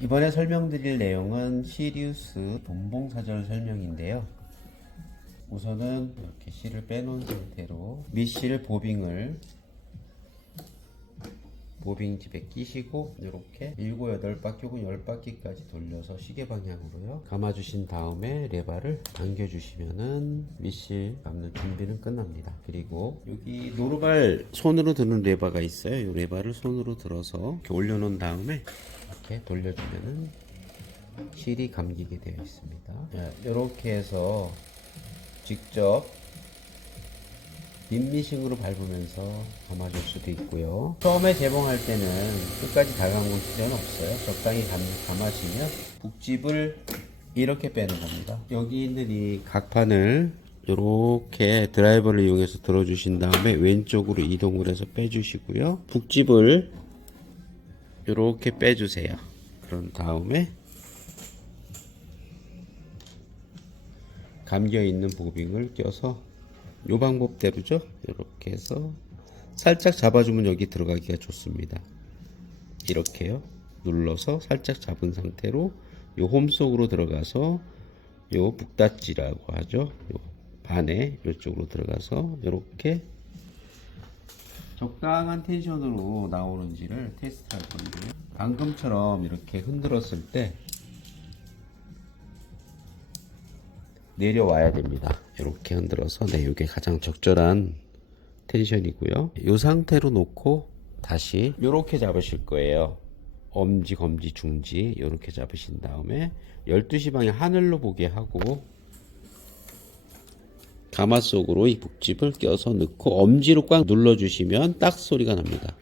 이번에 설명드릴 내용은 시리우스 돈봉사절 설명인데요. 우선은 이렇게 실을 빼놓은 상태로 밑실 보빙집에 끼시고 이렇게 7, 8바퀴 혹은 10바퀴까지 돌려서 시계 방향으로요 감아주신 다음에 레바를 당겨주시면은 밑실 감는 준비는 끝납니다. 그리고 여기 노루발 손으로 드는 레바가 있어요. 이 레바를 손으로 들어서 이렇게 올려놓은 다음에 이렇게 돌려주면은 실이 감기게 되어 있습니다. 이렇게 해서 직접 빗미싱으로 밟으면서 감아줄 수도 있고요. 처음에 재봉할 때는 끝까지 다 감을 필요는 없어요. 적당히 감아시면 북집을 이렇게 빼는 겁니다. 여기 있는 이 각판을 이렇게 드라이버를 이용해서 들어주신 다음에 왼쪽으로 이동을 해서 빼주시고요. 북집을 이렇게 빼주세요. 그런 다음에 감겨있는 보빙을 껴서 요 방법대로죠. 이렇게 해서 살짝 잡아주면 여기 들어가기가 좋습니다. 이렇게요. 눌러서 살짝 잡은 상태로 요 홈 속으로 들어가서 요 북닫지라고 하죠. 요 반에 이쪽으로 들어가서 이렇게 적당한 텐션으로 나오는지를 테스트할 건데요. 방금처럼 이렇게 흔들었을 때 내려와야 됩니다. 이렇게 흔들어서 이게 가장 적절한 텐션이고요. 이 상태로 놓고 다시 이렇게 잡으실 거예요. 엄지, 검지, 중지 이렇게 잡으신 다음에 12시 방향 하늘로 보게 하고 가마 속으로 이 북집을 껴서 넣고 엄지로 꽉 눌러주시면 딱 소리가 납니다.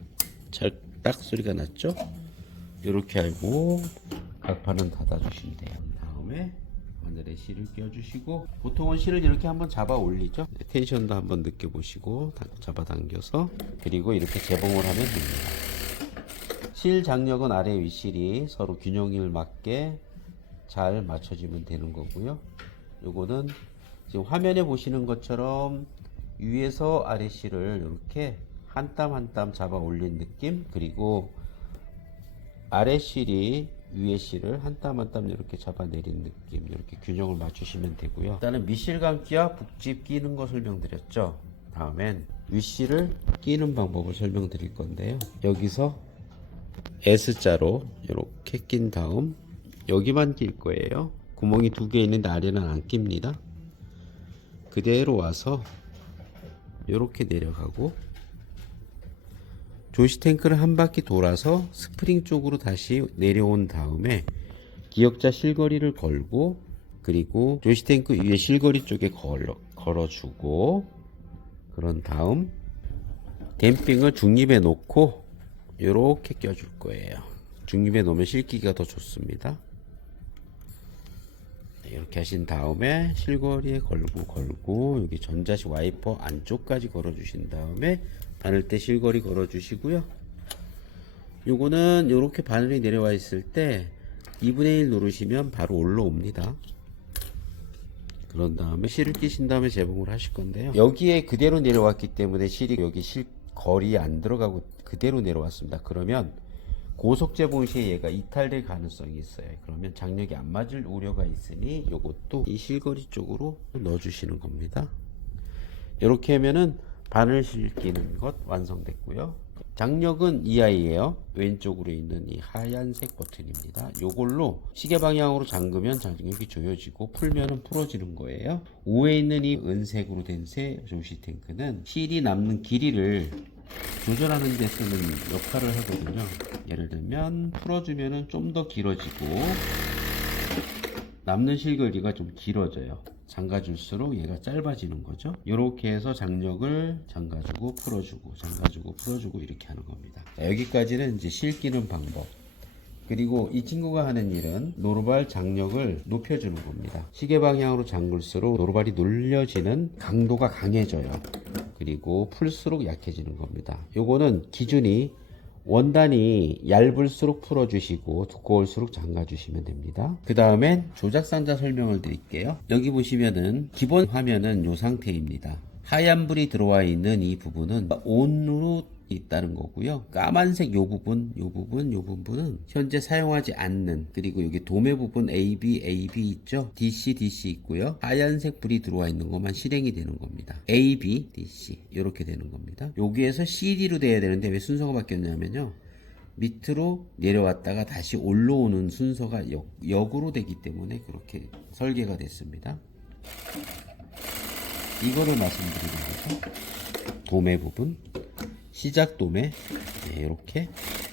딱 소리가 났죠? 이렇게 하고 각판은 닫아주시면 돼요. 다음에 바늘에 실을 껴주시고 보통은 실을 이렇게 한번 잡아 올리죠. 텐션도 한번 느껴보시고 잡아 당겨서 그리고 이렇게 재봉을 하면 됩니다. 실 장력은 아래 윗실이 서로 균형을 맞게 잘 맞춰지면 되는 거고요. 요거는 지금 화면에 보시는 것처럼 위에서 아래 실을 이렇게 한 땀 한 땀 잡아 올린 느낌, 그리고 아래 실이 위에 실을 한 땀 한 땀 이렇게 잡아내린 느낌, 이렇게 균형을 맞추시면 되고요. 일단은 밑실 감기와 북집 끼는 거 설명드렸죠. 다음엔 윗실을 끼는 방법을 설명드릴 건데요. 여기서 S자로 이렇게 낀 다음 여기만 낄 거예요. 구멍이 2개 있는데 아래는 안 낍니다. 그대로 와서 이렇게 내려가고 조시 탱크를 한 바퀴 돌아서 스프링 쪽으로 다시 내려온 다음에 기역자 실거리를 걸고 그리고 조시 탱크 위에 실거리 쪽에 걸어주고 그런 다음 댐핑을 중립에 놓고 이렇게 껴줄 거예요. 중립에 놓으면 실기가 더 좋습니다. 이렇게 하신 다음에 실거리에 걸고 여기 전자식 와이퍼 안쪽까지 걸어 주신 다음에 바늘 때 실거리 걸어 주시고요. 요거는 이렇게 바늘이 내려와 있을 때 2분의 1 누르시면 바로 올라옵니다. 그런 다음에 실을 끼신 다음에 재봉을 하실 건데요. 여기에 그대로 내려왔기 때문에 실이 여기 실거리에 안 들어가고 그대로 내려왔습니다. 그러면 고속 재봉 시에 얘가 이탈될 가능성이 있어요. 그러면 장력이 안 맞을 우려가 있으니 이것도 이 실거리 쪽으로 넣어 주시는 겁니다. 이렇게 하면은 바늘실 끼는 것 완성됐고요. 장력은 이 아이예요. 왼쪽으로 있는 이 하얀색 버튼입니다. 이걸로 시계 방향으로 잠그면 장력이 조여지고 풀면은 풀어지는 거예요. 우에 있는 이 은색으로 된 새 조시 탱크는 실이 남는 길이를 조절하는 데 쓰는 역할을 하거든요. 예를 들면 풀어주면은 좀 더 길어지고 남는 실거리가 좀 길어져요. 잠가줄수록 얘가 짧아지는 거죠. 이렇게 해서 장력을 잠가주고 풀어주고 잠가주고 풀어주고 이렇게 하는 겁니다. 자, 여기까지는 이제 실 끼는 방법. 그리고 이 친구가 하는 일은 노루발 장력을 높여주는 겁니다. 시계 방향으로 잠글수록 노루발이 눌려지는 강도가 강해져요. 그리고 풀수록 약해지는 겁니다. 요거는 기준이 원단이 얇을수록 풀어주시고 두꺼울수록 잠가주시면 됩니다. 그 다음엔 조작상자 설명을 드릴게요. 여기 보시면은 기본 화면은 이 상태입니다. 하얀 불이 들어와 있는 이 부분은 온으로 있다는 거고요. 까만색 요 부분은 현재 사용하지 않는, 그리고 여기 도매 부분 AB 있죠? DC 있고요. 하얀색 불이 들어와 있는 것만 실행이 되는 겁니다. AB, DC 이렇게 되는 겁니다. 여기에서 CD로 돼야 되는데 왜 순서가 바뀌었냐면요. 밑으로 내려왔다가 다시 올라오는 순서가 역으로 되기 때문에 그렇게 설계가 됐습니다. 이거를 말씀드리는 거죠. 도매 부분, 시작 도매, 네, 이렇게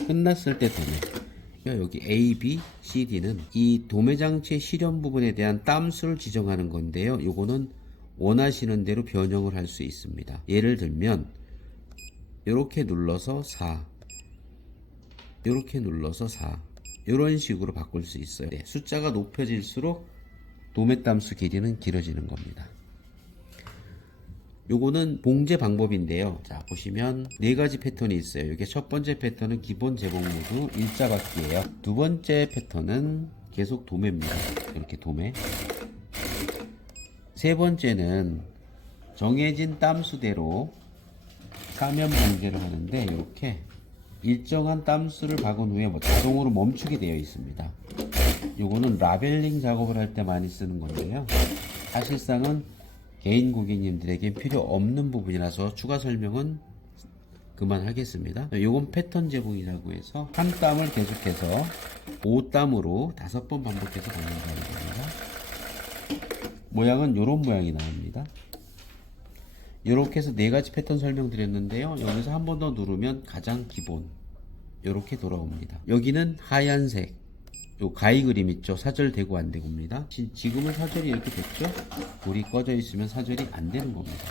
끝났을 때 도매. 여기 A, B, C, D는 이 도매 장치의 실현 부분에 대한 땀수를 지정하는 건데요. 요거는 원하시는 대로 변형을 할 수 있습니다. 예를 들면 이렇게 눌러서 4, 이렇게 눌러서 4, 이런 식으로 바꿀 수 있어요. 네, 숫자가 높아질수록 도매 땀수 길이는 길어지는 겁니다. 요거는 봉제 방법인데요. 자, 보시면 네 가지 패턴이 있어요. 이게 첫 번째 패턴은 기본 제복 모드 일자바퀴예요. 두 번째 패턴은 계속 도매입니다. 이렇게 도매. 세 번째는 정해진 땀수대로 사면 봉제를 하는데 이렇게 일정한 땀수를 박은 후에 자동으로 멈추게 되어 있습니다. 요거는 라벨링 작업을 할 때 많이 쓰는 건데요. 사실상은 개인 고객님들에게 필요 없는 부분이라서 추가 설명은 그만하겠습니다. 요건 패턴 제봉이라고 해서 한 땀을 계속해서 5땀으로 5번 반복해서 박는다는 겁니다. 모양은 요런 모양이 나옵니다. 이렇게 해서 네 가지 패턴 설명드렸는데요. 여기서 한 번 더 누르면 가장 기본 이렇게 돌아옵니다. 여기는 하얀색 요 가위 그림 있죠? 사절 되고 안 되고입니다. 지금은 사절이 이렇게 됐죠? 불이 꺼져 있으면 사절이 안 되는 겁니다.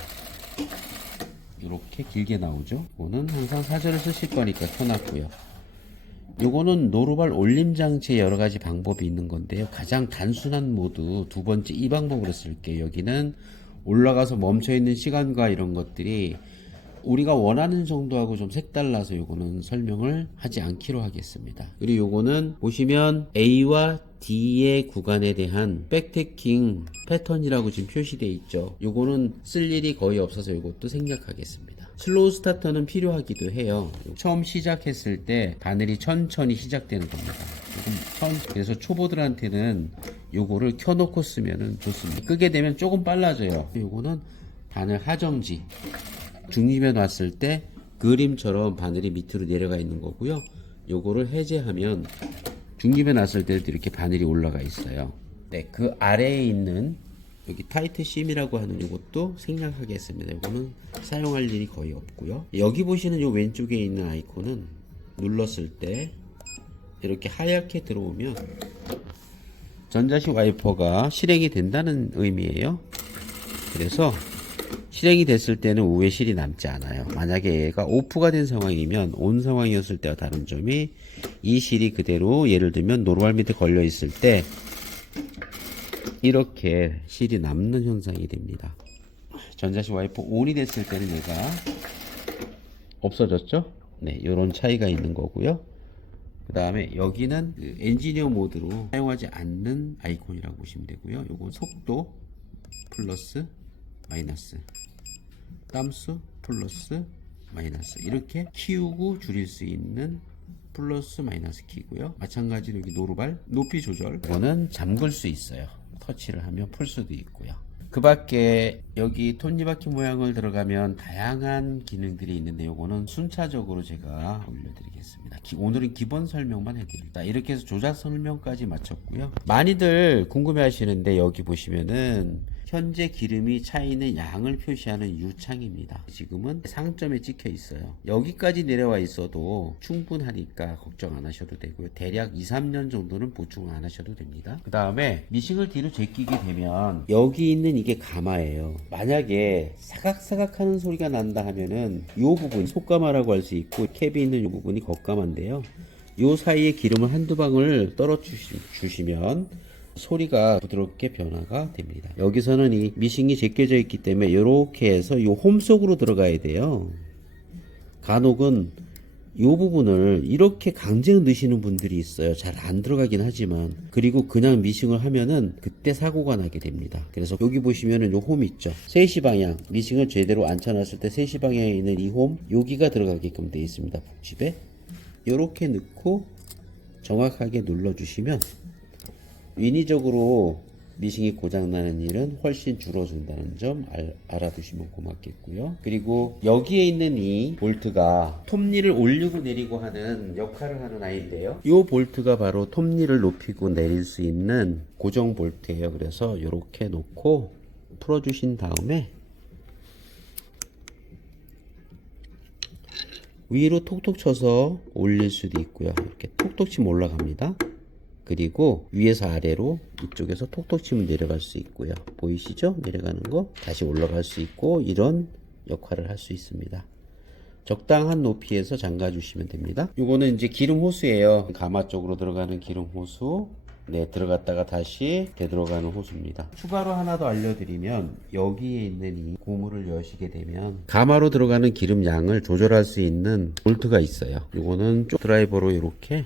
이렇게 길게 나오죠? 이거는 항상 사절을 쓰실 거니까 켜놨고요. 요거는 노루발 올림 장치에 여러 가지 방법이 있는 건데요. 가장 단순한 모드 두 번째 이 방법으로 쓸게요. 여기는 올라가서 멈춰 있는 시간과 이런 것들이 우리가 원하는 정도하고 좀 색달라서 요거는 설명을 하지 않기로 하겠습니다. 그리고 요거는 보시면 A와 D의 구간에 대한 백태킹 패턴이라고 지금 표시되어 있죠. 요거는 쓸 일이 거의 없어서 요것도 생략하겠습니다. 슬로우 스타터는 필요하기도 해요. 처음 시작했을 때 바늘이 천천히 시작되는 겁니다. 그래서 초보들한테는 요거를 켜놓고 쓰면은 좋습니다. 끄게 되면 조금 빨라져요. 요거는 바늘 하정지 중립에 놨을 때 그림처럼 바늘이 밑으로 내려가 있는 거고요. 요거를 해제하면 중립에 놨을 때도 이렇게 바늘이 올라가 있어요. 네, 그 아래에 있는 여기 타이트 심이라고 하는 이것도 생략하겠습니다. 이거는 사용할 일이 거의 없고요. 여기 보시는 요 왼쪽에 있는 아이콘은 눌렀을 때 이렇게 하얗게 들어오면 전자식 와이퍼가 실행이 된다는 의미예요. 그래서 실행이 됐을 때는 우회 실이 남지 않아요. 만약에 얘가 오프가 된 상황이면 온 상황이었을 때와 다른 점이 이 실이 그대로 예를 들면 노루발 밑에 걸려 있을 때 이렇게 실이 남는 현상이 됩니다. 전자식 와이퍼 온이 됐을 때는 얘가 없어졌죠? 네, 이런 차이가 있는 거고요. 그 다음에 여기는 그 엔지니어 모드로 사용하지 않는 아이콘이라고 보시면 되고요. 요건 속도 플러스 마이너스, 땀수 플러스 마이너스 이렇게 키우고 줄일 수 있는 플러스 마이너스 키고요. 마찬가지로 여기 노루발 높이 조절, 이거는 잠글 수 있어요. 터치를 하면 풀 수도 있고요. 그 밖에 여기 톱니바퀴 모양을 들어가면 다양한 기능들이 있는데 요거는 순차적으로 제가 올려드리겠습니다. 오늘은 기본 설명만 해드립니다. 이렇게 해서 조작 설명까지 마쳤고요. 많이들 궁금해 하시는데 여기 보시면은 현재 기름이 차 있는 양을 표시하는 유창입니다. 지금은 상점에 찍혀 있어요. 여기까지 내려와 있어도 충분하니까 걱정 안 하셔도 되고요. 대략 2, 3년 정도는 보충 안 하셔도 됩니다. 그 다음에 미싱을 뒤로 제끼게 되면 여기 있는 이게 가마예요. 만약에 사각사각 하는 소리가 난다 하면은 이 부분 속가마라고 할 수 있고 캡이 있는 이 부분이 겉가마인데요. 이 사이에 기름을 한두 방울 떨어 주시면 소리가 부드럽게 변화가 됩니다. 여기서는 이 미싱이 제껴져 있기 때문에 이렇게 해서 이 홈 속으로 들어가야 돼요. 간혹은 이 부분을 이렇게 강제 넣으시는 분들이 있어요. 잘 안 들어가긴 하지만. 그리고 그냥 미싱을 하면은 그때 사고가 나게 됩니다. 그래서 여기 보시면은 요 홈 있죠. 3시 방향. 미싱을 제대로 앉혀놨을 때 3시 방향에 있는 이 홈, 여기가 들어가게끔 되어 있습니다. 북집에. 요렇게 넣고 정확하게 눌러주시면 인위적으로 미싱이 고장나는 일은 훨씬 줄어든다는 점 알아두시면 고맙겠고요. 그리고 여기에 있는 이 볼트가 톱니를 올리고 내리고 하는 역할을 하는 아이인데요. 이 볼트가 바로 톱니를 높이고 내릴 수 있는 고정 볼트예요. 그래서 이렇게 놓고 풀어주신 다음에 위로 톡톡 쳐서 올릴 수도 있고요. 이렇게 톡톡 치면 올라갑니다. 그리고 위에서 아래로 이쪽에서 톡톡 치면 내려갈 수 있고요. 보이시죠? 내려가는 거 다시 올라갈 수 있고 이런 역할을 할 수 있습니다. 적당한 높이에서 잠가 주시면 됩니다. 이거는 이제 기름 호수예요. 가마 쪽으로 들어가는 기름 호수. 네, 들어갔다가 다시 되돌아가는 호수입니다. 추가로 하나 더 알려드리면 여기에 있는 이 고무를 여시게 되면 가마로 들어가는 기름 양을 조절할 수 있는 볼트가 있어요. 이거는 쪽 드라이버로 이렇게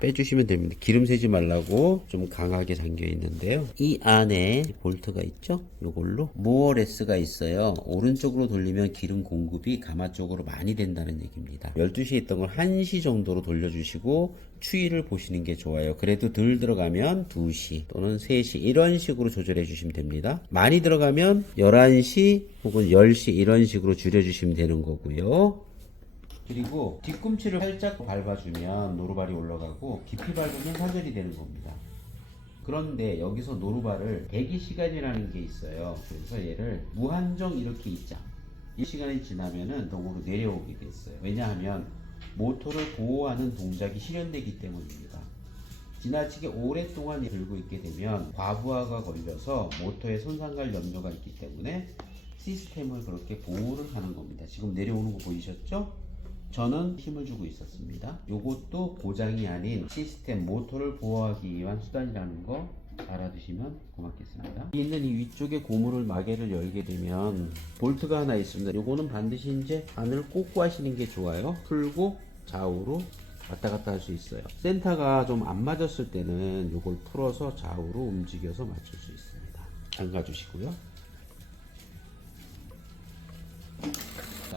빼주시면 됩니다. 기름 새지 말라고 좀 강하게 잠겨 있는데요. 이 안에 볼트가 있죠? 이걸로 모어레스가 있어요. 오른쪽으로 돌리면 기름 공급이 가마 쪽으로 많이 된다는 얘기입니다. 12시에 있던 걸 1시 정도로 돌려주시고 추이를 보시는 게 좋아요. 그래도 덜 들어가면 2시 또는 3시 이런 식으로 조절해 주시면 됩니다. 많이 들어가면 11시 혹은 10시 이런 식으로 줄여주시면 되는 거고요. 그리고 뒤꿈치를 살짝 밟아주면 노루발이 올라가고 깊이 밟으면 사절이 되는 겁니다. 그런데 여기서 노루발을 대기 시간이라는 게 있어요. 그래서 얘를 무한정 이렇게 있자. 이 시간이 지나면은 동으로 내려오게 됐어요. 왜냐하면 모터를 보호하는 동작이 실현되기 때문입니다. 지나치게 오랫동안 들고 있게 되면 과부하가 걸려서 모터에 손상 갈 염려가 있기 때문에 시스템을 그렇게 보호를 하는 겁니다. 지금 내려오는 거 보이셨죠? 저는 힘을 주고 있었습니다. 요것도 고장이 아닌 시스템 모터를 보호하기 위한 수단이라는 거 알아두시면 고맙겠습니다. 여기 있는 이 위쪽에 고무를 마개를 열게 되면 볼트가 하나 있습니다. 요거는 반드시 이제 바늘을 꽂고 하시는 게 좋아요. 풀고 좌우로 왔다 갔다 할 수 있어요. 센터가 좀 안 맞았을 때는 요걸 풀어서 좌우로 움직여서 맞출 수 있습니다. 잠가 주시고요.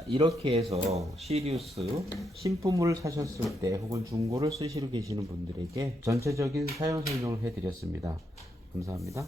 이렇게 해서 시리우스 신품을 사셨을 때 혹은 중고를 쓰시고 계시는 분들에게 전체적인 사용 설명을 해드렸습니다. 감사합니다.